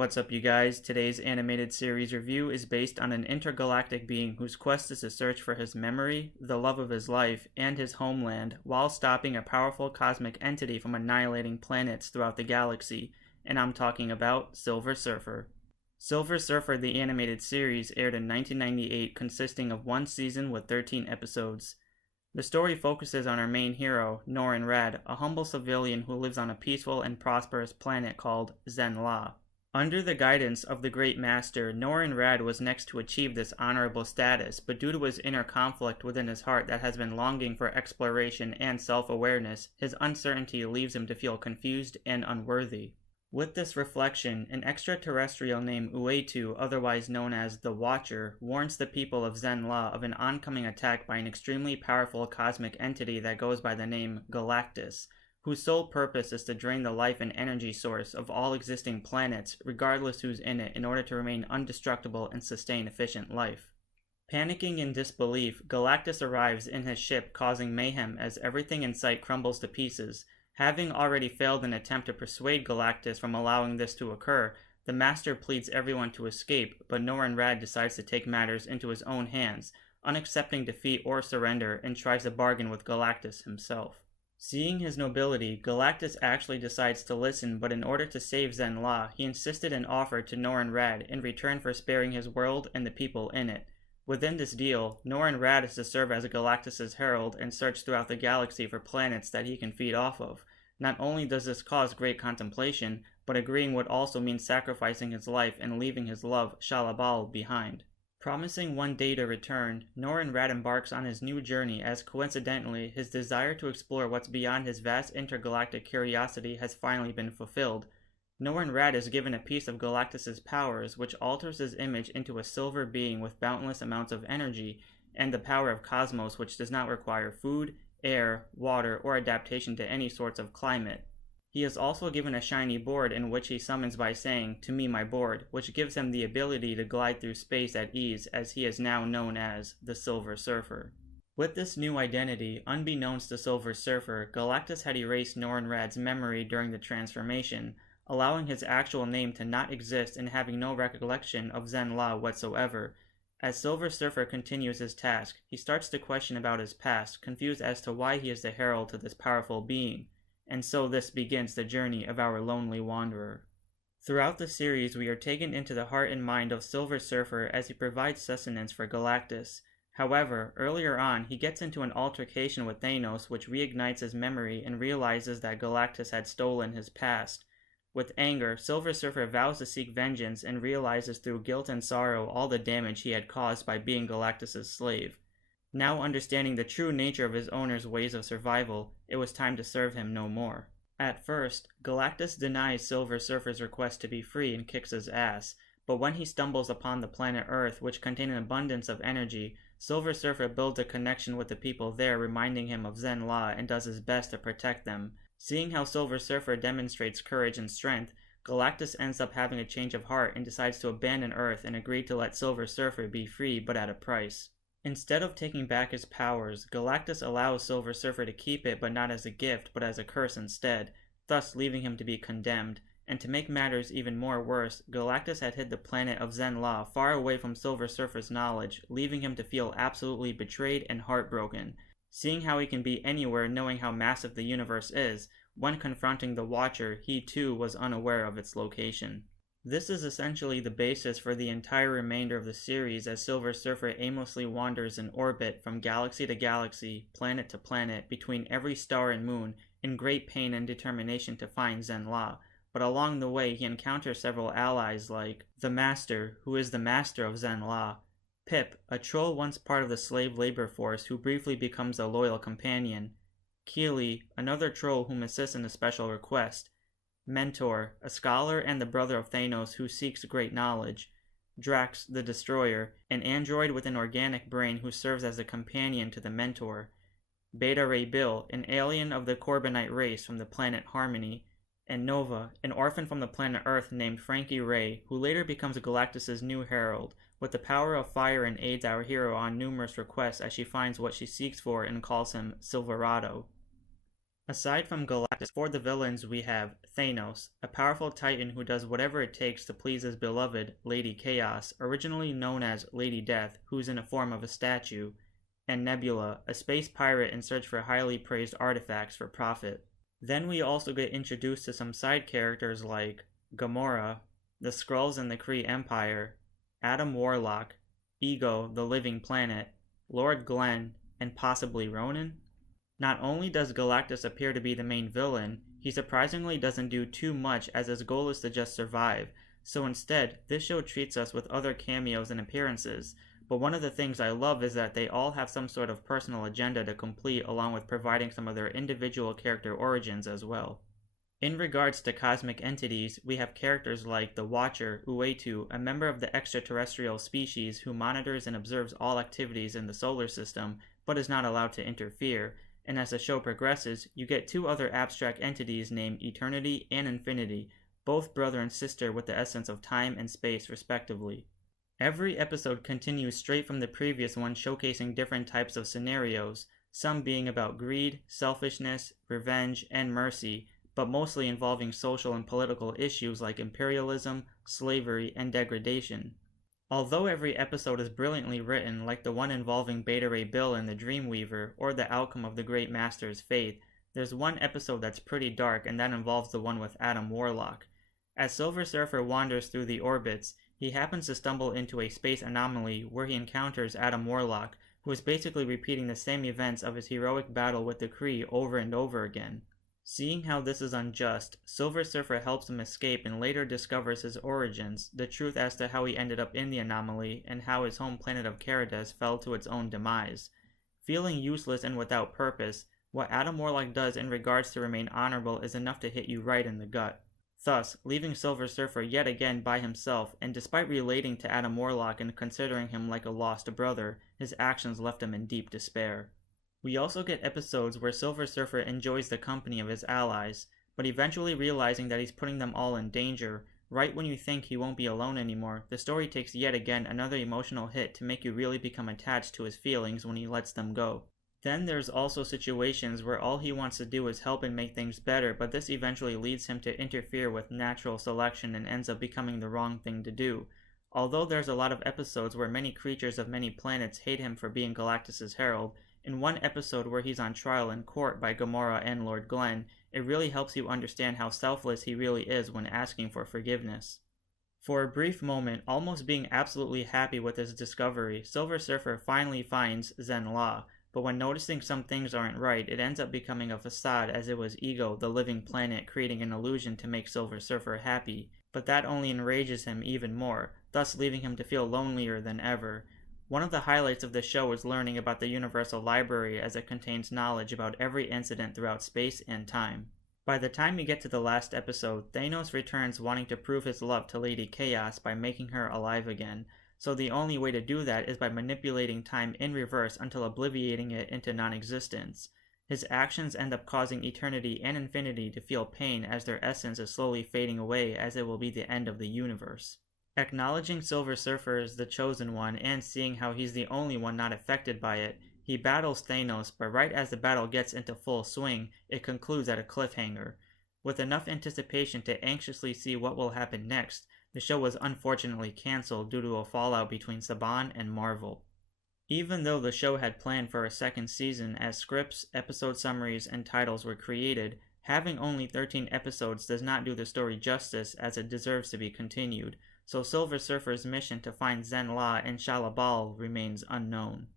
What's up, you guys? Today's animated series review is based on an intergalactic being whose quest is to search for his memory, the love of his life, and his homeland, while stopping a powerful cosmic entity from annihilating planets throughout the galaxy, and I'm talking about Silver Surfer. Silver Surfer, the animated series, aired in 1998, consisting of one season with 13 episodes. The story focuses on our main hero, NORRIN RADD, a humble civilian who lives on a peaceful and prosperous planet called ZENN. Under the guidance of the Great Master, NORRIN RADD was next to achieve this honorable status, but due to his inner conflict within his heart that has been longing for exploration and self-awareness, his uncertainty leaves him to feel confused and unworthy. With this reflection, an extraterrestrial named UWATU, otherwise known as the Watcher, warns the people of ZENN of an oncoming attack by an extremely powerful cosmic entity that goes by the name Galactus, whose sole purpose is to drain the life and energy source of all existing planets, regardless who's in it, in order to remain indestructible and sustain efficient life. Panicking in disbelief, Galactus arrives in his ship, causing mayhem as everything in sight crumbles to pieces. Having already failed an attempt to persuade Galactus from allowing this to occur, the Master pleads everyone to escape, but NORRIN RADD decides to take matters into his own hands, unaccepting defeat or surrender, and tries to bargain with Galactus himself. Seeing his nobility, Galactus actually decides to listen, but in order to save ZENN, he insisted and offered to NORRIN RADD in return for sparing his world and the people in it. Within this deal, NORRIN RADD is to serve as Galactus' herald and search throughout the galaxy for planets that he can feed off of. Not only does this cause great contemplation, but agreeing would also mean sacrificing his life and leaving his love, SHALLA BAL, behind. Promising one day to return, NORRIN RADD embarks on his new journey as coincidentally, his desire to explore what's beyond his vast intergalactic curiosity has finally been fulfilled. NORRIN RADD is given a piece of Galactus' powers, which alters his image into a silver being with boundless amounts of energy, and the power of cosmos, which does not require food, air, water, or adaptation to any sorts of climate. He is also given a shiny board in which he summons by saying, "To me my board," which gives him the ability to glide through space at ease, as he is now known as the Silver Surfer. With this new identity, unbeknownst to Silver Surfer, Galactus had erased NORRIN RADD's memory during the transformation, allowing his actual name to not exist and having no recollection of ZENN whatsoever. As Silver Surfer continues his task, he starts to question about his past, confused as to why he is the herald to this powerful being. And so this begins the journey of our lonely wanderer. Throughout the series, we are taken into the heart and mind of Silver Surfer as he provides sustenance for Galactus. However, earlier on, he gets into an altercation with THANOS, which reignites his memory and realizes that Galactus had stolen his past. With anger, Silver Surfer vows to seek vengeance and realizes through guilt and sorrow all the damage he had caused by being Galactus' slave. Now understanding the true nature of his owner's ways of survival, it was time to serve him no more. At first, Galactus denies Silver Surfer's request to be free and kicks his ass, but when he stumbles upon the planet Earth, which contained an abundance of energy, Silver Surfer builds a connection with the people there, reminding him of ZENN and does his best to protect them. Seeing how Silver Surfer demonstrates courage and strength, Galactus ends up having a change of heart and decides to abandon Earth and agree to let Silver Surfer be free, but at a price. Instead of taking back his powers, Galactus allows Silver Surfer to keep it, but not as a gift, but as a curse instead, thus leaving him to be condemned. And to make matters even more worse, Galactus had hid the planet of ZENN far away from Silver Surfer's knowledge, leaving him to feel absolutely betrayed and heartbroken. Seeing how he can be anywhere knowing how massive the universe is, when confronting the Watcher, he too was unaware of its location. This is essentially the basis for the entire remainder of the series as Silver Surfer aimlessly wanders in orbit from galaxy to galaxy, planet to planet, between every star and moon, in great pain and determination to find ZENN. But along the way he encounters several allies like the Master, who is the master of ZENN, Pip, a troll once part of the slave labor force who briefly becomes a loyal companion, Keely, another troll whom assists in a special request, Mentor, a scholar and the brother of THANOS who seeks great knowledge, DRAX, the Destroyer, an android with an organic brain who serves as a companion to the Mentor, Beta Ray Bill, an alien of the Corbinite race from the planet Harmony, and Nova, an orphan from the planet Earth named Frankie Ray, who later becomes Galactus' new herald, with the power of fire and aids our hero on numerous requests as she finds what she seeks for and calls him Silverado. Aside from Galactus, for the villains we have Thanos, a powerful titan who does whatever it takes to please his beloved, Lady Chaos, originally known as Lady Death, who's in the form of a statue, and Nebula, a space pirate in search for highly praised artifacts for profit. Then we also get introduced to some side characters like Gamora, the Skrulls and the Kree Empire, Adam Warlock, Ego, the Living Planet, Lord Glenn, and possibly Ronan? Not only does Galactus appear to be the main villain, he surprisingly doesn't do too much as his goal is to just survive, so instead, this show treats us with other cameos and appearances, but one of the things I love is that they all have some sort of personal agenda to complete along with providing some of their individual character origins as well. In regards to cosmic entities, we have characters like the Watcher, UWATU, a member of the extraterrestrial species who monitors and observes all activities in the solar system, but is not allowed to interfere, and as the show progresses, you get two other abstract entities named Eternity and Infinity, both brother and sister with the essence of time and space respectively. Every episode continues straight from the previous one, showcasing different types of scenarios, some being about greed, selfishness, revenge, and mercy, but mostly involving social and political issues like imperialism, slavery, and degradation. Although every episode is brilliantly written, like the one involving Beta Ray Bill and the Dreamweaver, or the outcome of the Great Master's faith, there's one episode that's pretty dark, and that involves the one with Adam Warlock. As Silver Surfer wanders through the orbits, he happens to stumble into a space anomaly where he encounters Adam Warlock, who is basically repeating the same events of his heroic battle with the Kree over and over again. Seeing how this is unjust, Silver Surfer helps him escape and later discovers his origins, the truth as to how he ended up in the anomaly, and how his home planet of Carides fell to its own demise. Feeling useless and without purpose, what Adam Warlock does in regards to remain honorable is enough to hit you right in the gut. Thus, leaving Silver Surfer yet again by himself, and despite relating to Adam Warlock and considering him like a lost brother, his actions left him in deep despair. We also get episodes where Silver Surfer enjoys the company of his allies, but eventually realizing that he's putting them all in danger, right when you think he won't be alone anymore, the story takes yet again another emotional hit to make you really become attached to his feelings when he lets them go. Then there's also situations where all he wants to do is help and make things better, but this eventually leads him to interfere with natural selection and ends up becoming the wrong thing to do. Although there's a lot of episodes where many creatures of many planets hate him for being Galactus' herald, in one episode where he's on trial in court by Gamora and Lord Glenn, it really helps you understand how selfless he really is when asking for forgiveness. For a brief moment, almost being absolutely happy with his discovery, Silver Surfer finally finds ZENN, but when noticing some things aren't right, it ends up becoming a facade as it was Ego, the Living Planet, creating an illusion to make Silver Surfer happy, but that only enrages him even more, thus leaving him to feel lonelier than ever. One of the highlights of the show is learning about the Universal Library as it contains knowledge about every incident throughout space and time. By the time you get to the last episode, Thanos returns wanting to prove his love to Lady Chaos by making her alive again, so the only way to do that is by manipulating time in reverse until obliviating it into non-existence. His actions end up causing Eternity and Infinity to feel pain as their essence is slowly fading away as it will be the end of the universe. Acknowledging Silver Surfer as the chosen one and seeing how he's the only one not affected by it, he battles Thanos, but right as the battle gets into full swing, it concludes at a cliffhanger. With enough anticipation to anxiously see what will happen next, the show was unfortunately cancelled due to a fallout between Saban and Marvel. Even though the show had planned for a second season as scripts, episode summaries, and titles were created, having only 13 episodes does not do the story justice as it deserves to be continued, so Silver Surfer's mission to find ZENN and SHALLA BAL remains unknown.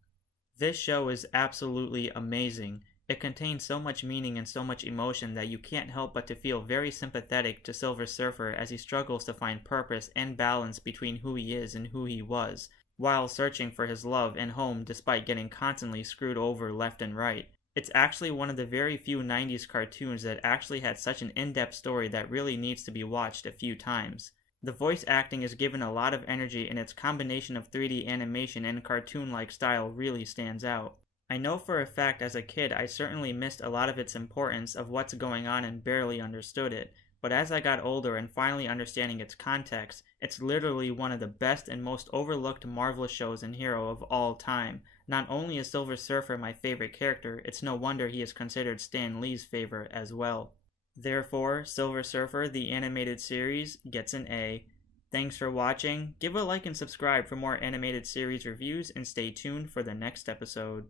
This show is absolutely amazing. It contains so much meaning and so much emotion that you can't help but to feel very sympathetic to Silver Surfer as he struggles to find purpose and balance between who he is and who he was, while searching for his love and home despite getting constantly screwed over left and right. It's actually one of the very few 90s cartoons that actually had such an in-depth story that really needs to be watched a few times. The voice acting is given a lot of energy and its combination of 3D animation and cartoon-like style really stands out. I know for a fact as a kid I certainly missed a lot of its importance of what's going on and barely understood it, but as I got older and finally understanding its context, it's literally one of the best and most overlooked Marvel shows and hero of all time, Not only is Silver Surfer my favorite character, it's no wonder he is considered Stan Lee's favorite as well. Therefore, Silver Surfer, the animated series, gets an A. Thanks for watching, give a like and subscribe for more animated series reviews, and stay tuned for the next episode.